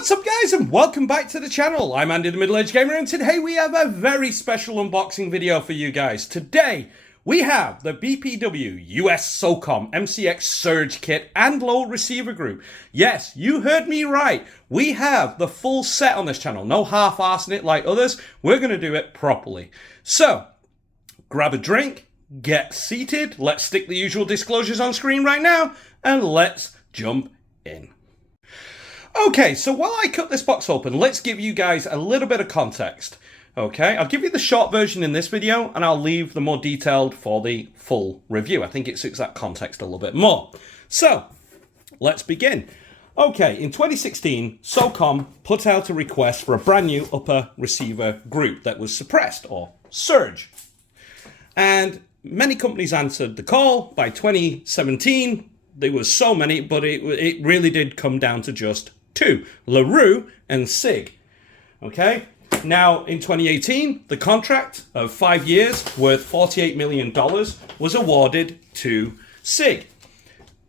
What's up guys and welcome back to the channel. I'm Andy the Middle-Aged Gamer and today we have a very special unboxing video for you guys. Today we have the BPW US SOCOM MCX SURG kit and low receiver group. Yes, you heard me right. We have the full set on this channel. No half-arsing it like others. We're going to do it properly. So, grab a drink, get seated, let's stick the usual disclosures on screen right now, and let's jump in. Okay, so while I cut this box open, let's give you guys a little bit of context. Okay, I'll give you the short version in this video, and I'll leave the more detailed for the full review. I think it suits that context a little bit more. So, let's begin. Okay, in 2016, SOCOM put out a request for a brand new upper receiver group that was suppressed, or SURG. And many companies answered the call. By 2017, there was so many, but it really did come down to just two, LaRue and Sig. Okay, now in 2018, the contract of 5 years worth $48 million was awarded to Sig.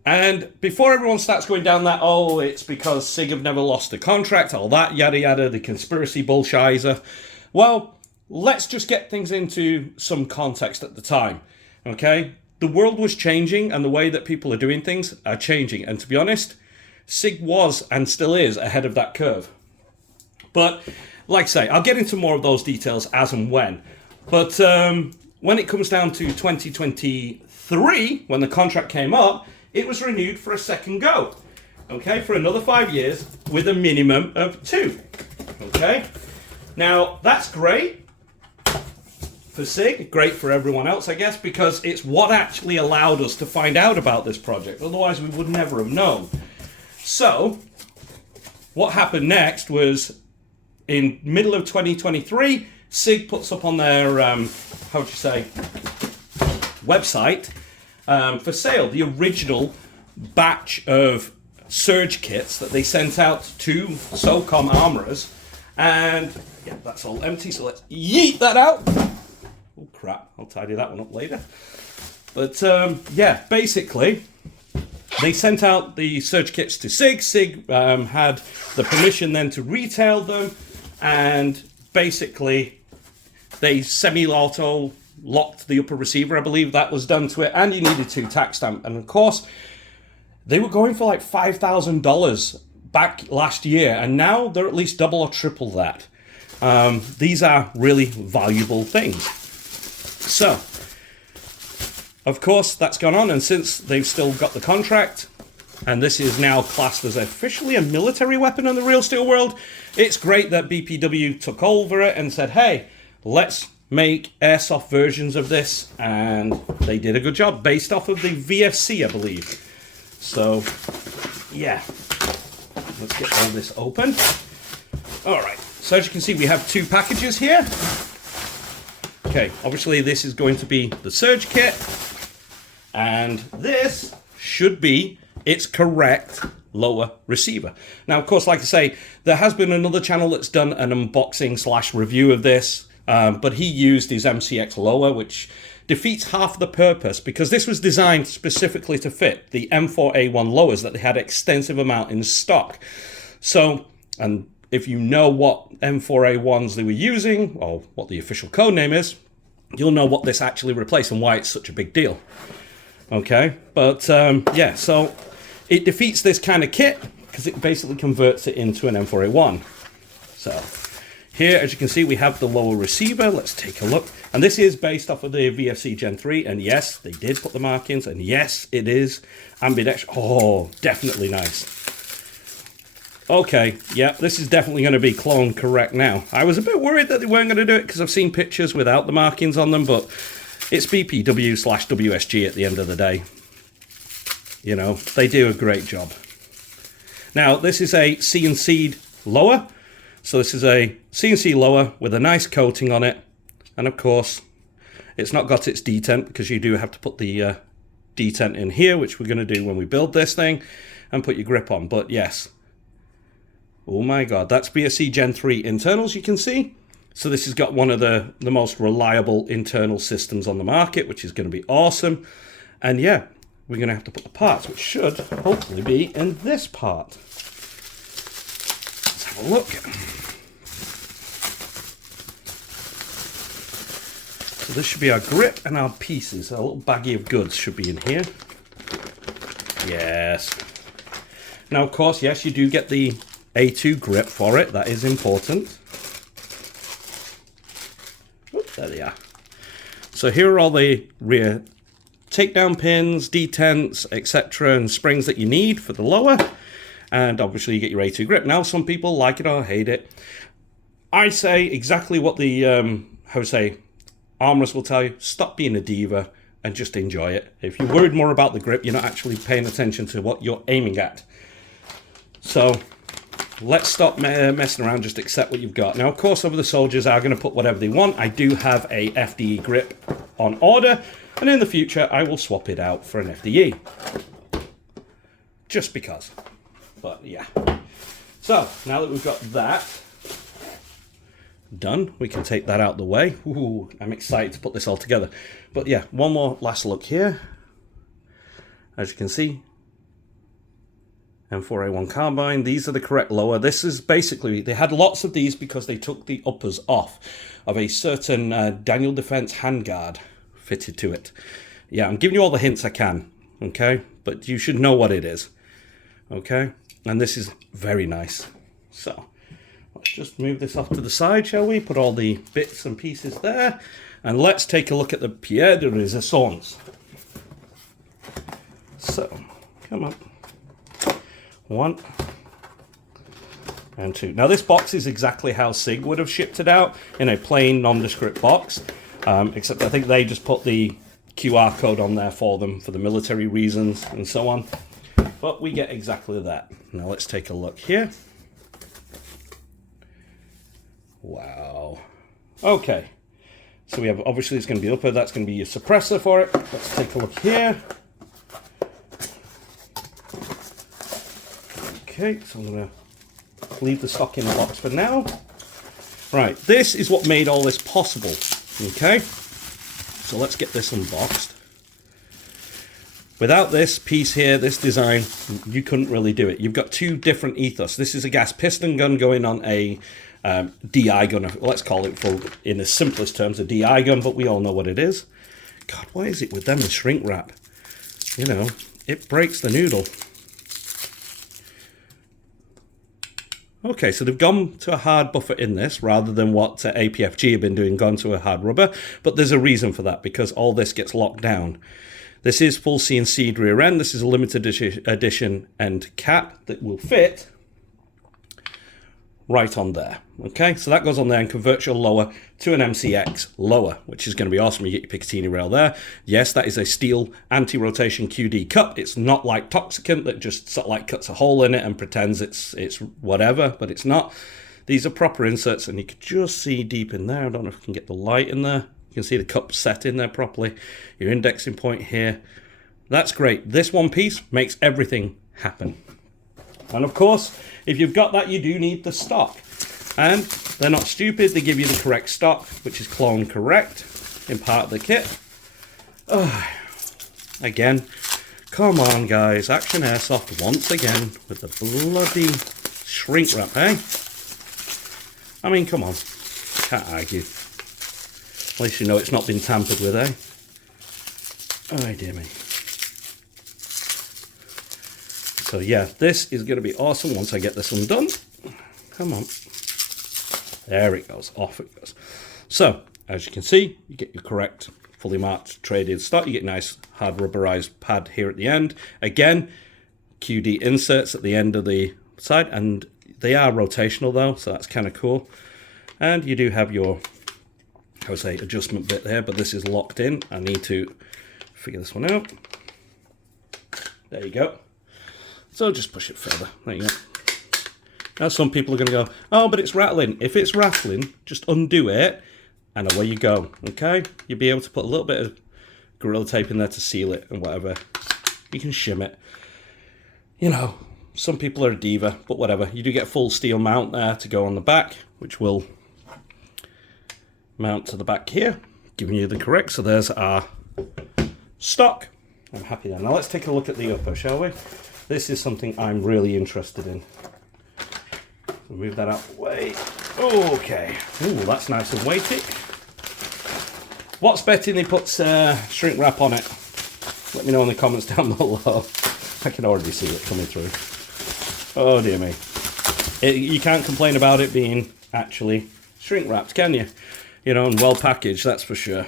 And before everyone starts going down that, oh, it's because Sig have never lost the contract, all that yada yada, the conspiracy bullshizer. Well, let's just get things into some context at the time. Okay, the world was changing and the way that people are doing things are changing. And to be honest, SIG was and still is ahead of that curve. But like I say, I'll get into more of those details as and when. But when it comes down to 2023, when the contract came up, it was renewed for a second go. Okay, for another 5 years with a minimum of 2. Okay, now that's great for SIG, great for everyone else, I guess, because it's what actually allowed us to find out about this project. Otherwise, we would never have known. So, what happened next was, in middle of 2023, SIG puts up on their, website for sale the original batch of SURG kits that they sent out to SOCOM armorers. And, yeah, that's all empty, so let's yeet that out. Oh, crap, I'll tidy that one up later. But, yeah, basically, they sent out the SURG kits to SIG. SIG had the permission then to retail them, and basically they semi-auto locked the upper receiver. I believe that was done to it, and you needed to tax stamp. And of course, they were going for like $5,000 back last year, and now they're at least double or triple that. These are really valuable things. So, of course, that's gone on, and since they've still got the contract, and this is now classed as officially a military weapon in the real steel world, it's great that BPW took over it and said, hey, let's make airsoft versions of this, and they did a good job based off of the VFC, I believe. So, yeah, let's get all this open. All right, so as you can see, we have 2 packages here. Okay, obviously this is going to be the SURG kit, and this should be its correct lower receiver. Now, of course, like I say, there has been another channel that's done an unboxing / review of this, but he used his MCX lower, which defeats half the purpose, because this was designed specifically to fit the M4A1 Lowers that they had extensive amount in stock. So, and if you know what M4A1s they were using, or what the official code name is, you'll know what this actually replaced and why it's such a big deal. Okay, but yeah, so it defeats this kind of kit because it basically converts it into an M4A1. So here, as you can see, we have the lower receiver. Let's take a look. And this is based off of the VFC Gen 3. And yes, they did put the markings. And yes, it is ambidextrous. Oh, definitely nice. Okay, yeah, this is definitely going to be clone correct now. I was a bit worried that they weren't going to do it because I've seen pictures without the markings on them, but it's BPW / WSG at the end of the day. You know, they do a great job. Now, this is a CNC'd lower. So this is a CNC lower with a nice coating on it. And of course, it's not got its detent because you do have to put the detent in here, which we're going to do when we build this thing, and put your grip on. But yes. Oh my God, that's BSC Gen 3 internals, you can see. So this has got one of the most reliable internal systems on the market, which is going to be awesome. And yeah, we're going to have to put the parts, which should hopefully be in this part. Let's have a look. So this should be our grip and our pieces. Our little baggie of goods should be in here. Yes. Now, of course, yes, you do get the A2 grip for it. That is important. Oop, there they are. So here are all the rear takedown pins, detents, etc., and springs that you need for the lower. And obviously you get your A2 grip. Now, some people like it or hate it. I say exactly what the, armorers will tell you. Stop being a diva and just enjoy it. If you're worried more about the grip, you're not actually paying attention to what you're aiming at. So let's stop messing around, just accept what you've got. Now, of course, over the soldiers are going to put whatever they want. I do have a FDE grip on order, and in the future, I will swap it out for an FDE. Just because. But, yeah. So, now that we've got that done, we can take that out of the way. Ooh, I'm excited to put this all together. But, yeah, one more last look here. As you can see, M4A1 carbine. These are the correct lower. This is basically, they had lots of these because they took the uppers off of a certain Daniel Defense handguard fitted to it. Yeah, I'm giving you all the hints I can, okay? But you should know what it is, okay? And this is very nice. So, let's just move this off to the side, shall we? Put all the bits and pieces there. And let's take a look at the pièce de résistance. So, come on. 1 and 2. Now this box is exactly how SIG would have shipped it out, in a plain nondescript box, except I think they just put the QR code on there for them for the military reasons and so on. But we get exactly that. Now let's take a look here. Wow. Okay. So we have, obviously it's going to be upper, that's going to be your suppressor for it. Let's take a look here. Okay, so I'm going to leave the stock in the box for now. Right, this is what made all this possible, okay? So let's get this unboxed. Without this piece here, this design, you couldn't really do it. You've got two different ethos. This is a gas piston gun going on a DI gun. Let's call it, for in the simplest terms, a DI gun, but we all know what it is. God, why is it with them and shrink wrap? You know, it breaks the noodle. Okay, so they've gone to a hard buffer in this rather than what APFG have been doing, gone to a hard rubber. But there's a reason for that, because all this gets locked down. This is full CNC'd rear end. This is a limited edition end cap that will fit right on there. Okay, so that goes on there and converts your lower to an MCX lower, which is going to be awesome. You get your Picatinny rail there. Yes, that is a steel anti-rotation QD cut. It's not like Toxicant that just sort of like cuts a hole in it and pretends it's whatever, but it's not. These are proper inserts, and you can just see deep in there. I don't know if I can get the light in there. You can see the cup set in there properly. Your indexing point here. That's great. This one piece makes everything happen. And of course, if you've got that, you do need the stock. And they're not stupid. They give you the correct stock, which is clone correct in part of the kit. Again, come on, guys. Action Airsoft once again with the bloody shrink wrap, eh? I mean, come on. Can't argue. At least you know it's not been tampered with, eh? Oh, dear me. So yeah, this is going to be awesome once I get this undone. Come on. There it goes. Off it goes. So, as you can see, you get your correct, fully marked, traded stock. You get a nice hard rubberized pad here at the end. Again, QD inserts at the end of the side, and they are rotational though, so that's kind of cool. And you do have your, I would say, adjustment bit there, but this is locked in. I need to figure this one out. There you go. So just push it further. There you go. Now some people are going to go, oh, but it's rattling. If it's rattling, just undo it, and away you go. Okay? You'll be able to put a little bit of Gorilla Tape in there to seal it and whatever. You can shim it. You know, some people are a diva, but whatever. You do get a full steel mount there to go on the back, which will mount to the back here, giving you the correct. So there's our stock. I'm happy there. Now let's take a look at the upper, shall we? This is something I'm really interested in. So move that out of the way. Okay. Ooh, that's nice and weighty. What's betting he puts shrink wrap on it? Let me know in the comments down below. I can already see it coming through. Oh dear me. You can't complain about it being actually shrink wrapped, can you? You know, and well packaged, that's for sure.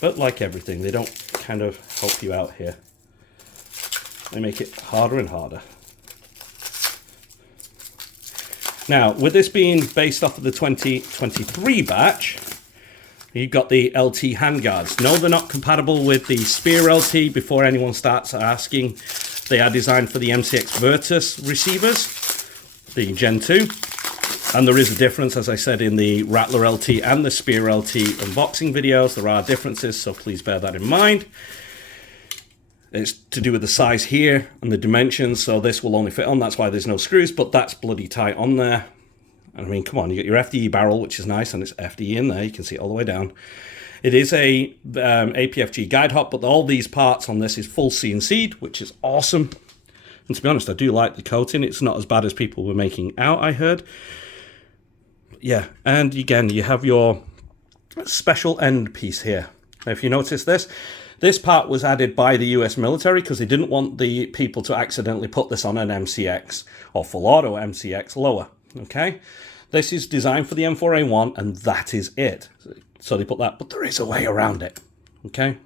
But like everything, they don't kind of help you out here. They make it harder and harder. Now, with this being based off of the 2023 batch, you've got the LT handguards. No, they're not compatible with the Spear LT. Before anyone starts asking, they are designed for the MCX Virtus receivers, the Gen 2. And there is a difference, as I said, in the Rattler LT and the Spear LT unboxing videos. There are differences, so please bear that in mind. It's to do with the size here and the dimensions, so this will only fit on. That's why there's no screws, but that's bloody tight on there. I mean, come on, you get your FDE barrel, which is nice, and it's FDE in there. You can see it all the way down. It is a APFG guide hop, but all these parts on this is full CNC'd, which is awesome. And to be honest, I do like the coating. It's not as bad as people were making out, I heard. Yeah, and again, you have your special end piece here. Now, if you notice this part was added by the US military because they didn't want the people to accidentally put this on an MCX or full auto MCX lower, okay? This is designed for the M4A1 and that is it. So they put that, but there is a way around it, okay?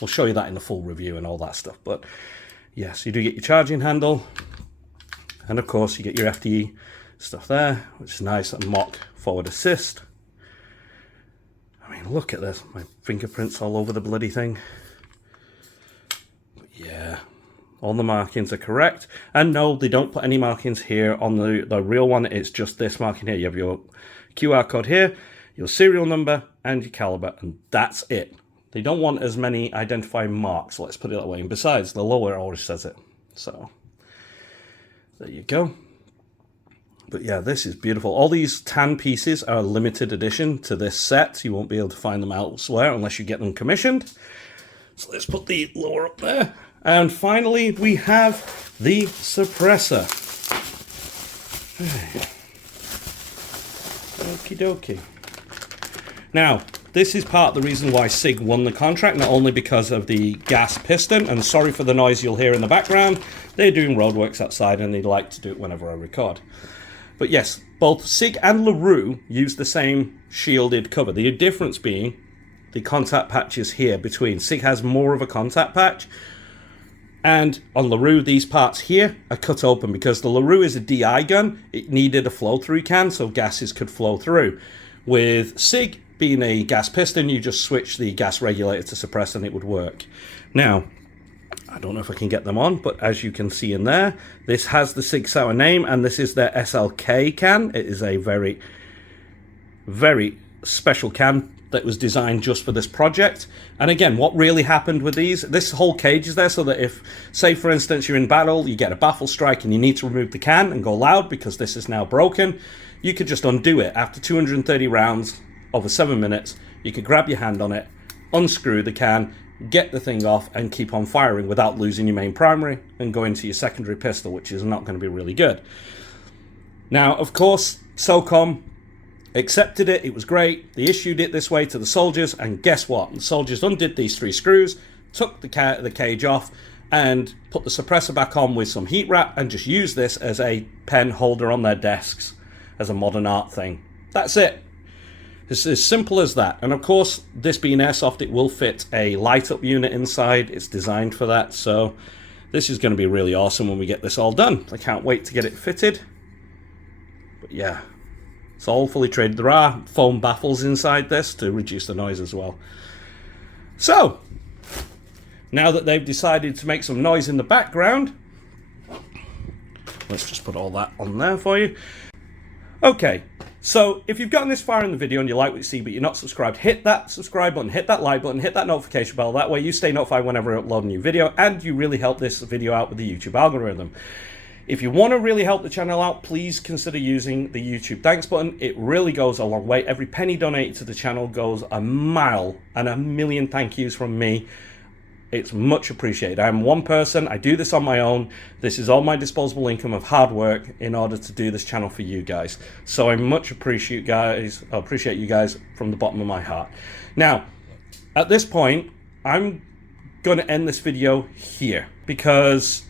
We'll show you that in the full review and all that stuff. But yes, you do get your charging handle and of course you get your FDE stuff there, which is nice, and mock forward assist. I mean, look at this, my fingerprints all over the bloody thing. But yeah, all the markings are correct. And no, they don't put any markings here on the real one. It's just this marking here. You have your QR code here, your serial number, and your caliber, and that's it. They don't want as many identifying marks, let's put it that way. And besides, the lower always says it. So there you go. But yeah, this is beautiful. All these tan pieces are a limited edition to this set. You won't be able to find them elsewhere unless you get them commissioned. So let's put the lower up there. And finally, we have the suppressor. Okie dokie. Now, this is part of the reason why SIG won the contract, not only because of the gas piston, and sorry for the noise you'll hear in the background. They're doing roadworks outside and they like to do it whenever I record. But yes, both SIG and LaRue use the same shielded cover. The difference being the contact patches here between. SIG has more of a contact patch. And on LaRue, these parts here are cut open because the LaRue is a DI gun. It needed a flow-through can so gases could flow through. With SIG being a gas piston, you just switch the gas regulator to suppress and it would work. Now, I don't know if I can get them on, but as you can see in there, this has the Sig Saur name, and this is their SLK can. It is a very, very special can that was designed just for this project. And again, what really happened with these, this whole cage is there so that if, say for instance, you're in battle, you get a baffle strike and you need to remove the can and go loud because this is now broken, you could just undo it. After 230 rounds, over 7 minutes, you could grab your hand on it, unscrew the can, get the thing off and keep on firing without losing your main primary and go into your secondary pistol, which is not going to be really good. Now, of course, SOCOM accepted it. It was great. They issued it this way to the soldiers, and guess what? The soldiers undid these 3 screws, took the cage off, and put the suppressor back on with some heat wrap and just used this as a pen holder on their desks as a modern art thing. That's it. It's as simple as that. And of course, this being airsoft, it will fit a light up unit inside. It's designed for that. So this is going to be really awesome when we get this all done. I can't wait to get it fitted. But yeah, it's all fully traded. There are foam baffles inside this to reduce the noise as well. So now that they've decided to make some noise in the background, let's just put all that on there for you. Okay. So if you've gotten this far in the video and you like what you see but you're not subscribed, hit that subscribe button, hit that like button, hit that notification bell. That way you stay notified whenever I upload a new video, and you really help this video out with the YouTube algorithm. If you want to really help the channel out, please consider using the YouTube thanks button. It really goes a long way. Every penny donated to the channel goes a mile, and a million thank yous from me It's much appreciated. I'm one person. I do this on my own. This is all my disposable income of hard work in order to do this channel for you guys. So I much appreciate you guys from the bottom of my heart. Now, at this point, I'm going to end this video here because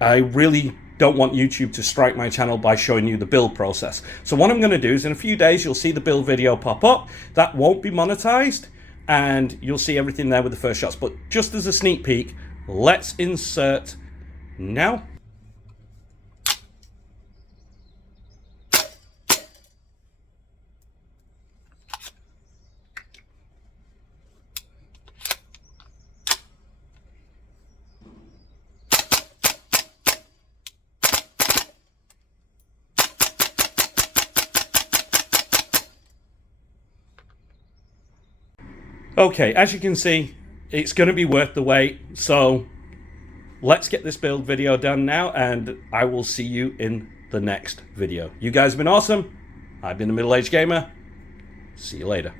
I really don't want YouTube to strike my channel by showing you the build process. So what I'm going to do is in a few days, you'll see the build video pop up. That won't be monetized, and you'll see everything there with the first shots. But just as a sneak peek, let's insert now. Okay, as you can see, it's going to be worth the wait. So let's get this build video done now, and I will see you in the next video. You guys have been awesome. I've been the Middle-Aged Gamer. See you later.